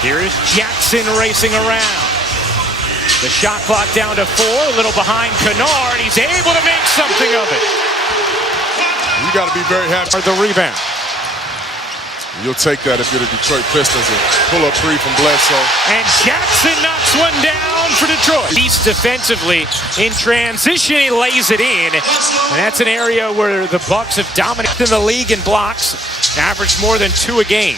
Here's Jackson racing around. The shot clock down to 4, a little behind Kennard. He's able to make something of it. You got to be very happy. The rebound. You'll take that if you're the Detroit Pistons and pull up 3 from Bledsoe. And Jackson knocks one down for Detroit. East defensively in transition, he lays it in. And that's an area where the Bucks have dominated the league in blocks, averaged more than 2 a game.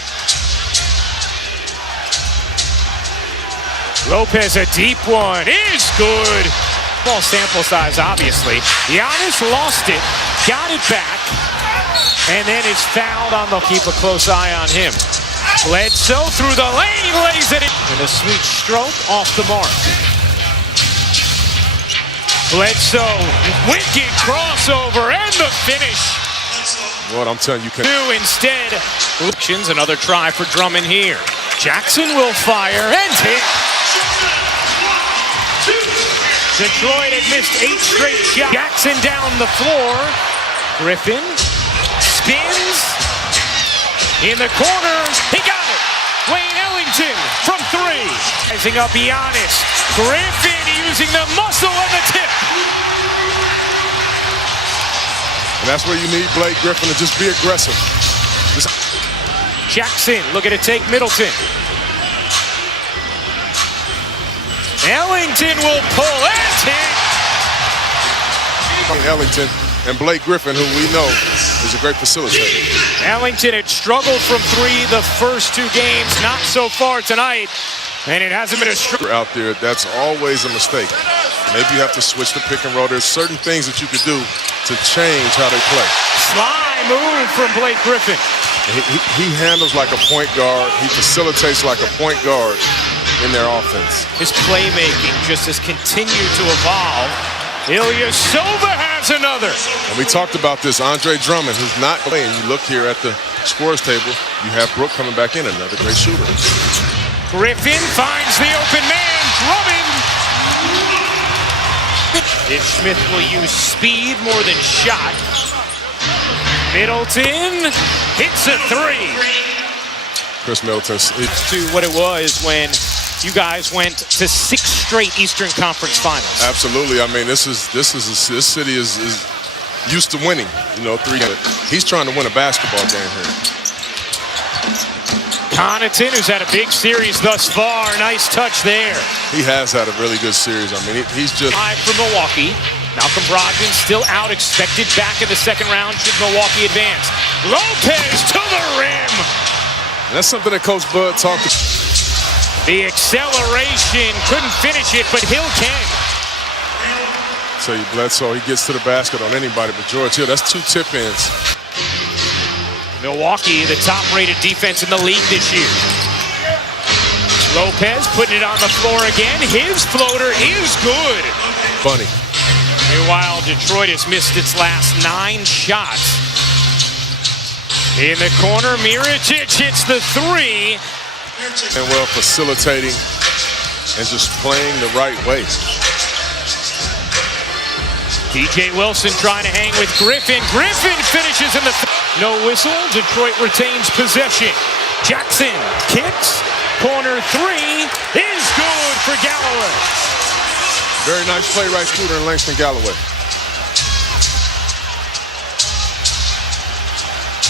Lopez, a deep one, is good. Small sample size, obviously. Giannis lost it, got it back, and then is fouled on the keep a close eye on him. Bledsoe through the lane, lays it in. And a sweet stroke off the mark. Bledsoe, wicked crossover, and the finish. What I'm telling you, can instead. Another try for Drummond here. Jackson will fire and hit. Detroit had missed 8 straight shots. Jackson down the floor. Griffin spins in the corner. He got it. Wayne Ellington from 3. Rising up Giannis. Griffin using the muscle on the tip. And that's where you need Blake Griffin to just be aggressive. Jackson looking to take Middleton. Ellington will pull and hit. Ellington and Blake Griffin, who we know is a great facilitator. Ellington had struggled from 3 the first 2 games, not so far tonight, and it hasn't been a struggle. Out there, that's always a mistake. Maybe you have to switch the pick and roll. There's certain things that you could do to change how they play. Sly move from Blake Griffin. He handles like a point guard. He facilitates like a point guard in their offense. His playmaking just has continued to evolve. Ilyasova has another. And we talked about this, Andre Drummond, who's not playing. You look here at the scorers table, you have Brook coming back in, another great shooter. Griffin finds the open man, Drummond. If Smith will use speed more than shot. Middleton hits a 3. Chris Middleton. To what it was when you guys went to 6 straight Eastern Conference Finals. Absolutely. I mean, this city is used to winning. You know, 3. He's trying to win a basketball game here. Connaughton, who's had a big series thus far. Nice touch there. He has had a really good series. I mean, he's just... 5 for Milwaukee. Malcolm Brogdon still out, expected back in the second round should Milwaukee advance. Lopez to the rim. And that's something that Coach Bud talked about. The acceleration, couldn't finish it, but Hill can. So you Bledsoe, he gets to the basket on anybody but George Hill. That's 2 tip-ins. Milwaukee, the top-rated defense in the league this year. Lopez putting it on the floor again. His floater is good. Funny. Meanwhile, Detroit has missed its last 9 shots. In the corner, Mirotic hits the 3. And well, facilitating and just playing the right way. DJ Wilson trying to hang with Griffin. Griffin finishes in the... No whistle. Detroit retains possession. Jackson kicks. Corner 3 is good for Galloway. Very nice play right shooter in Langston Galloway.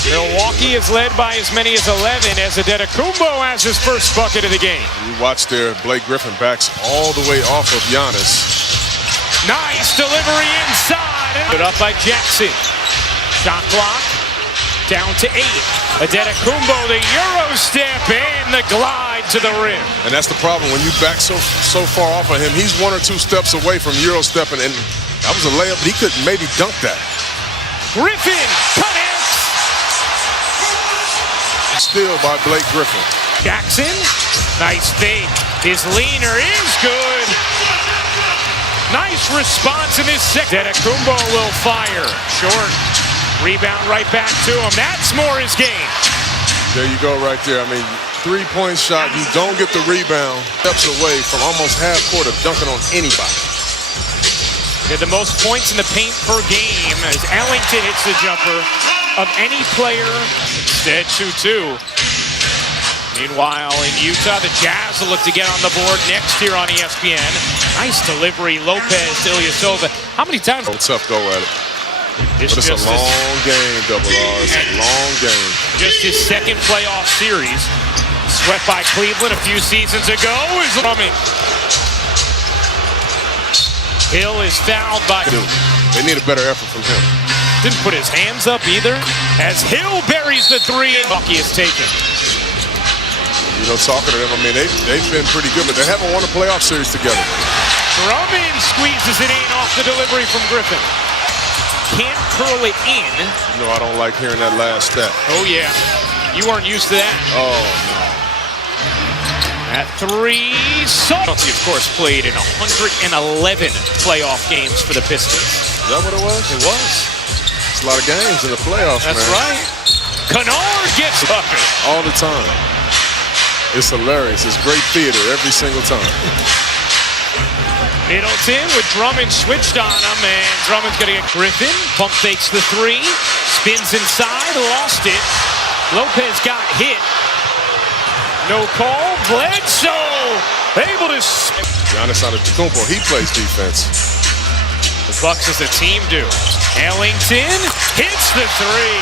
Milwaukee is led by as many as 11 as Antetokounmpo has his first bucket of the game. You watch there, Blake Griffin backs all the way off of Giannis. Nice delivery inside. Put up by Jackson. Shot clock down to 8. Antetokounmpo, the Euro step and the glide to the rim. And that's the problem when you back so far off of him. He's 1 or 2 steps away from Euro stepping, and that was a layup. He could maybe dunk that. Griffin connects. Steal by Blake Griffin. Jackson, nice fake. His leaner is good. Nice response in his second. Antetokounmpo will fire. Short. Rebound right back to him. That's more his game. There you go right there. I mean, 3-point shot. You don't get the rebound. Steps away from almost half court of dunking on anybody. He had the most points in the paint per game as Ellington hits the jumper of any player. Instead, 2-2. Meanwhile, in Utah, the Jazz will look to get on the board next year on ESPN. Nice delivery, Lopez to Ilyasova. How many times? Tough go at it. But it's a long game, Double R. It's a long game. Just his second playoff series. Swept by Cleveland a few seasons ago. Is Drummond. Hill is fouled by... They need a better effort from him. Didn't put his hands up either. As Hill buries the three, and Milwaukee is taken. You know, talking to them, I mean, they've been pretty good, but they haven't won a playoff series together. Drummond squeezes it in off the delivery from Griffin. Can't curl it in. You know, I don't like hearing that last step. Oh, yeah. You weren't used to that. Oh, no. At three, Salty, of course, played in 111 playoff games for the Pistons. Is that what it was? It was. It's a lot of games in the playoffs, That's man. right. Kennard gets bucket. All the time. It's hilarious. It's great theater every single time. Middleton with Drummond switched on him, and Drummond's going to get Griffin. Pump fakes the three. Spins inside, lost it. Lopez got hit. No call. Bledsoe able to... Giannis Antetokounmpo, he plays defense. The Bucks as a team do. Ellington hits the three.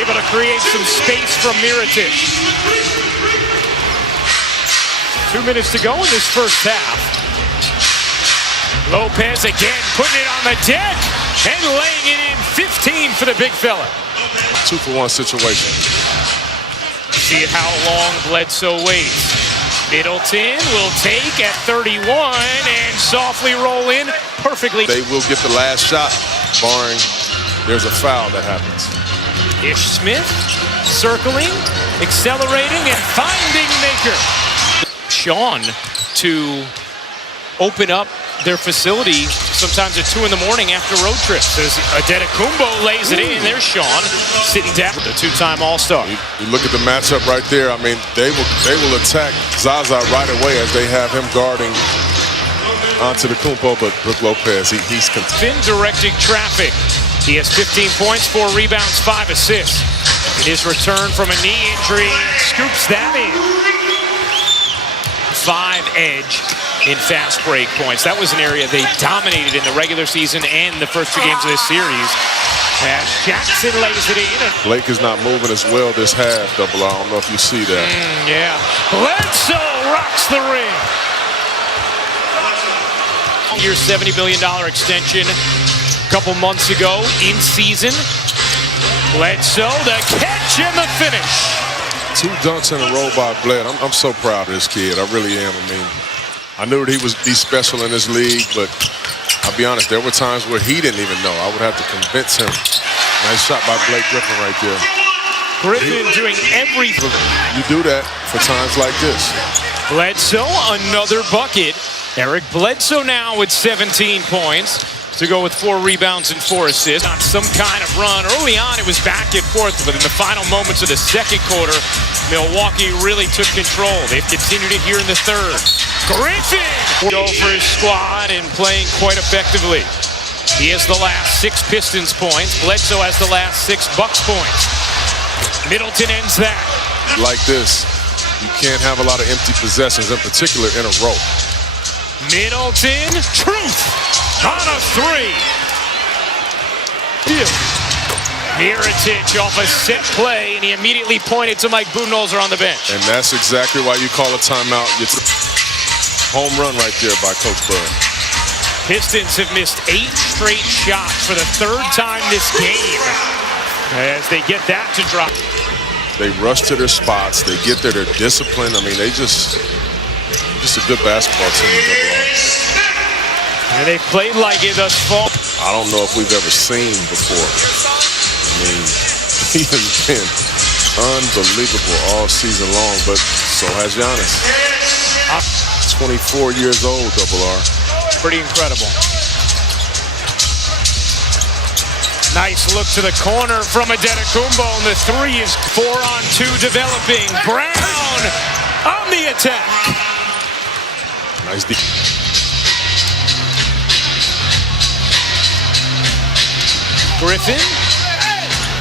Able to create some space from Mirotic. 2 minutes to go in this first half. Lopez again putting it on the deck and laying it in. 15 for the big fella. 2-for-1 situation. See how long Bledsoe waits. Middleton will take at 31 and softly roll in perfectly. They will get the last shot, barring there's a foul that happens. Ish Smith circling, accelerating, and finding Maker. Sean to open up their facility sometimes at 2 in the morning after road trips. As Antetokounmpo lays it in. There's Sean sitting down, the two-time All-Star. You look at the matchup right there. I mean, they will attack Zaza right away as they have him guarding Antetokounmpo, but Brook Lopez, he's Finn directing traffic. He has 15 points, 4 rebounds, 5 assists. In his return from a knee injury, scoops that in. 5 edge in fast break points. That was an area they dominated in the regular season and the first 2 games of this series. As Jackson lays it in. Blake is not moving as well this half, Double R. I don't know if you see that. Yeah. Bledsoe rocks the ring. Year $70 million extension a couple months ago in season. Bledsoe, the catch and the finish. 2 dunks in a row by Bled. I'm so proud of this kid. I really am. I mean, I knew that he was special in this league, but I'll be honest, there were times where he didn't even know. I would have to convince him. Nice shot by Blake Griffin right there. Griffin doing everything. You do that for times like this. Bledsoe, another bucket. Eric Bledsoe now with 17 points to go with 4 rebounds and 4 assists. On some kind of run. Early on, it was back and forth, but in the final moments of the second quarter, Milwaukee really took control. They've continued it here in the third. Griffin go for his squad and playing quite effectively. He has the last 6 Pistons points. Bledsoe has the last 6 Bucks points. Middleton ends that. Like this, you can't have a lot of empty possessions, in particular in a row. Middleton, truth on a 3. Mirotic off a set play, and he immediately pointed to Mike Budenholzer on the bench. And that's exactly why you call a timeout. It's a home run right there by Coach Bud. Pistons have missed 8 straight shots for the 3rd time this game as they get that to drop. They rush to their spots. They get there. They're disciplined. I mean, just a good basketball team. And they played like it thus far. I don't know if we've ever seen before. I mean, he has been unbelievable all season long, but so has Giannis. 24 years old, Double R. Pretty incredible. Nice look to the corner from Antetokounmpo, and the 3 is 4-on-2 developing. Brown on the attack. Nice deep. Griffin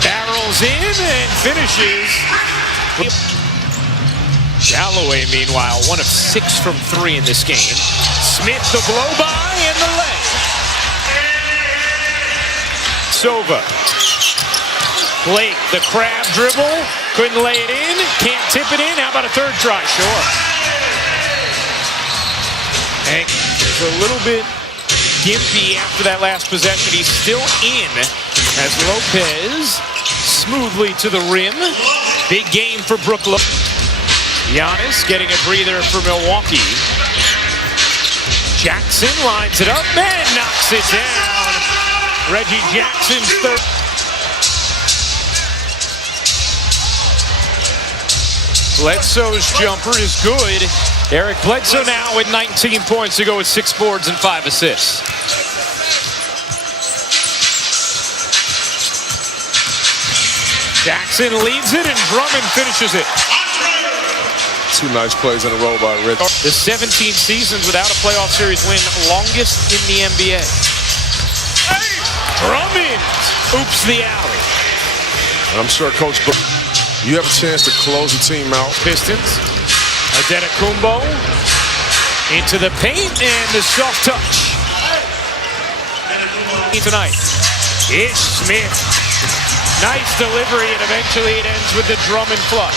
barrels in and finishes. Galloway, meanwhile, 1 of 6 from 3 in this game. Smith, the blow-by, and the leg. Sova. Blake, the crab dribble. Couldn't lay it in. Can't tip it in. How about a third try? Sure. Hank is a little bit gimpy after that last possession. He's still in as Lopez smoothly to the rim. Big game for Brooklyn. Giannis getting a breather for Milwaukee. Jackson lines it up and knocks it down. Reggie Jackson's third. Bledsoe's jumper is good. Eric Bledsoe now with 19 points to go with 6 boards and 5 assists. Jackson leads it and Drummond finishes it. 2 nice plays in a row by Rich. The 17 seasons without a playoff series win, longest in the NBA. Drummond oops the alley. And I'm sure Coach Book, you have a chance to close the team out. Pistons. Adetokounmpo into the paint and the soft touch. Tonight, Ish Smith. Nice delivery, and eventually it ends with the Drummond flush.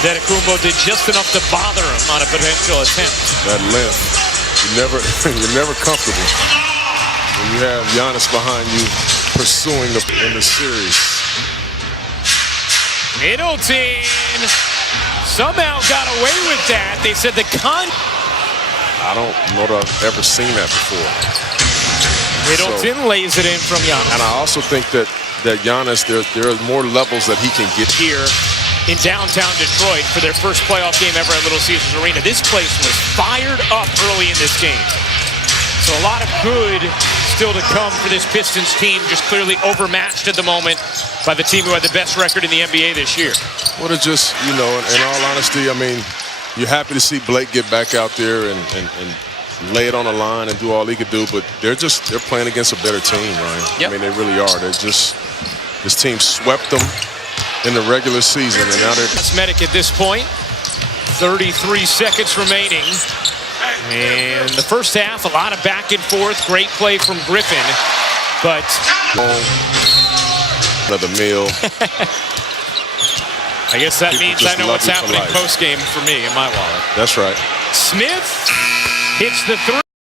Adetokounmpo did just enough to bother him on a potential attempt. That length, you're never comfortable when you have Giannis behind you pursuing in the series. Middleton somehow got away with that. They said I don't know that I've ever seen that before. Middleton lays it in from Giannis. And I also think that Giannis, there are more levels that he can get here in downtown Detroit for their first playoff game ever at Little Caesars Arena. This place was fired up early in this game. So a lot of good still to come for this Pistons team, just clearly overmatched at the moment by the team who had the best record in the NBA this year. Well, it's just, in all honesty, I mean, you're happy to see Blake get back out there and lay it on the line and do all he could do, but they're playing against a better team, Ryan. Yep. I mean, they really are. This team swept them in the regular season, and now they're cosmetic at this point. 33 seconds remaining. And the first half, a lot of back and forth. Great play from Griffin, but another meal. I guess that People means I know love what's you for happening life. post game for me in my wallet. That's right. Smith hits the 3.